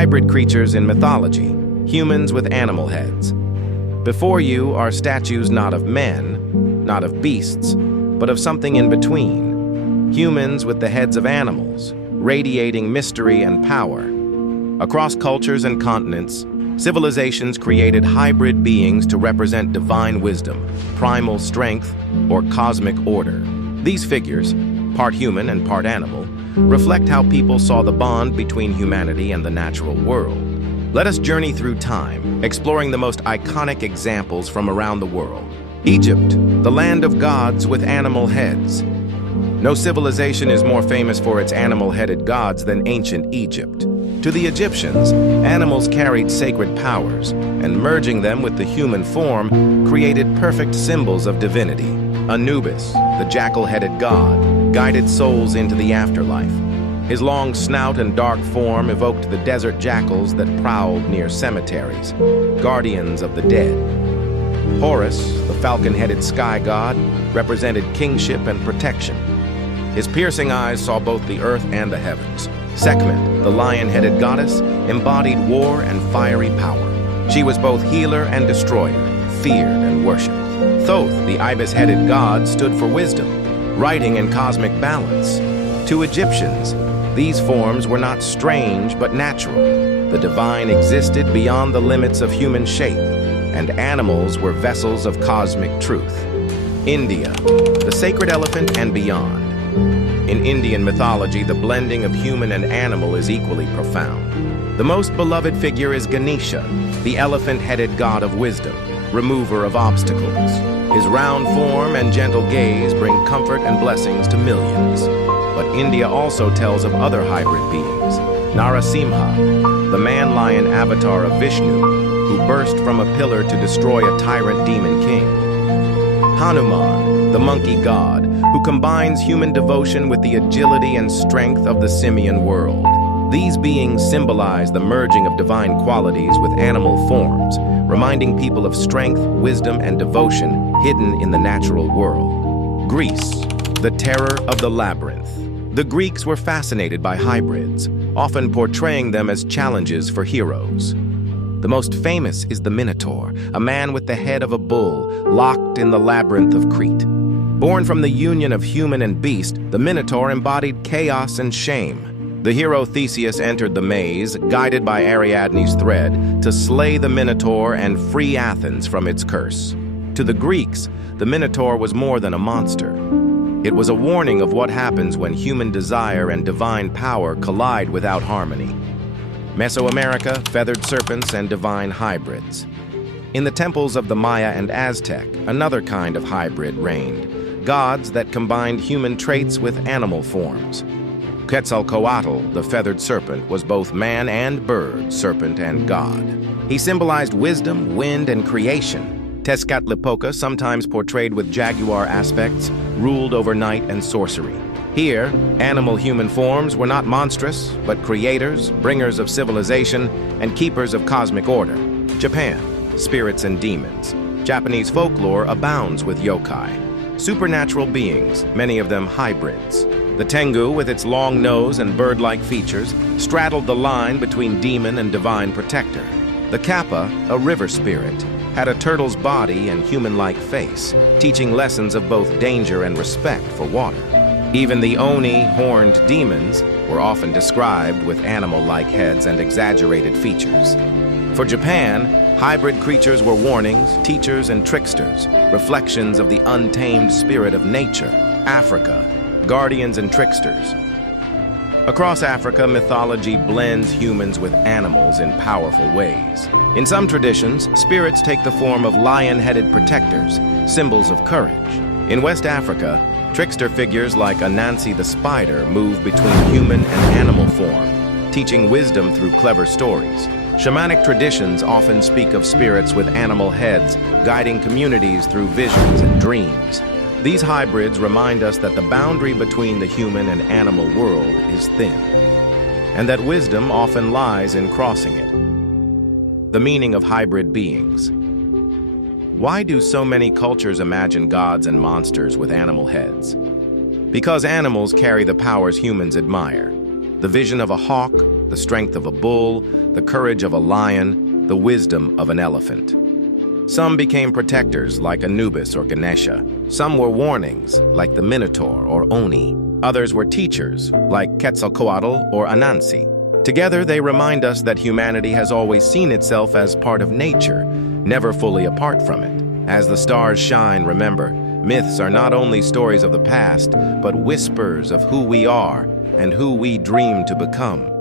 Hybrid creatures in mythology, humans with animal heads. Before you are statues not of men, not of beasts, but of something in between. Humans with the heads of animals, radiating mystery and power. Across cultures and continents, civilizations created hybrid beings to represent divine wisdom, primal strength, or cosmic order. These figures, part human and part animal, reflect how people saw the bond between humanity and the natural world. Let us journey through time, exploring the most iconic examples from around the world. Egypt, the land of gods with animal heads. No civilization is more famous for its animal-headed gods than ancient Egypt. To the Egyptians, animals carried sacred powers, and merging them with the human form created perfect symbols of divinity. Anubis, the jackal-headed god, guided souls into the afterlife. His long snout and dark form evoked the desert jackals that prowled near cemeteries, guardians of the dead. Horus, the falcon-headed sky god, represented kingship and protection. His piercing eyes saw both the earth and the heavens. Sekhmet, the lion-headed goddess, embodied war and fiery power. She was both healer and destroyer, feared and worshipped. Thoth, the ibis-headed god, stood for wisdom, writing and cosmic balance. To Egyptians, these forms were not strange but natural. The divine existed beyond the limits of human shape, and animals were vessels of cosmic truth. India, the sacred elephant and beyond. In Indian mythology, the blending of human and animal is equally profound. The most beloved figure is Ganesha, the elephant-headed god of wisdom, remover of obstacles. His round form and gentle gaze bring comfort and blessings to millions. But India also tells of other hybrid beings. Narasimha, the man-lion avatar of Vishnu, who burst from a pillar to destroy a tyrant demon king. Hanuman, the monkey god, who combines human devotion with the agility and strength of the simian world. These beings symbolize the merging of divine qualities with animal forms, reminding people of strength, wisdom, and devotion hidden in the natural world. Greece, the terror of the labyrinth. The Greeks were fascinated by hybrids, often portraying them as challenges for heroes. The most famous is the Minotaur, a man with the head of a bull, locked in the labyrinth of Crete. Born from the union of human and beast, the Minotaur embodied chaos and shame. The hero Theseus entered the maze, guided by Ariadne's thread, to slay the Minotaur and free Athens from its curse. To the Greeks, the Minotaur was more than a monster. It was a warning of what happens when human desire and divine power collide without harmony. Mesoamerica, feathered serpents, and divine hybrids. In the temples of the Maya and Aztec, another kind of hybrid reigned, gods that combined human traits with animal forms. Quetzalcoatl, the feathered serpent, was both man and bird, serpent and god. He symbolized wisdom, wind, and creation. Tezcatlipoca, sometimes portrayed with jaguar aspects, ruled over night and sorcery. Here, animal-human forms were not monstrous, but creators, bringers of civilization, and keepers of cosmic order. Japan, spirits and demons. Japanese folklore abounds with yokai, supernatural beings, many of them hybrids. The Tengu, with its long nose and bird-like features, straddled the line between demon and divine protector. The Kappa, a river spirit, had a turtle's body and human-like face, teaching lessons of both danger and respect for water. Even the Oni, horned demons, were often described with animal-like heads and exaggerated features. For Japan, hybrid creatures were warnings, teachers, and tricksters, reflections of the untamed spirit of nature. Africa, guardians and tricksters. Across Africa, mythology blends humans with animals in powerful ways. In some traditions, spirits take the form of lion-headed protectors, symbols of courage. In West Africa, trickster figures like Anansi the spider move between human and animal form, teaching wisdom through clever stories. Shamanic traditions often speak of spirits with animal heads, guiding communities through visions and dreams. These hybrids remind us that the boundary between the human and animal world is thin, and that wisdom often lies in crossing it. The meaning of hybrid beings. Why do so many cultures imagine gods and monsters with animal heads? Because animals carry the powers humans admire. The vision of a hawk, the strength of a bull, the courage of a lion, the wisdom of an elephant. Some became protectors, like Anubis or Ganesha. Some were warnings, like the Minotaur or Oni. Others were teachers, like Quetzalcoatl or Anansi. Together, they remind us that humanity has always seen itself as part of nature, never fully apart from it. As the stars shine, remember, myths are not only stories of the past, but whispers of who we are and who we dream to become.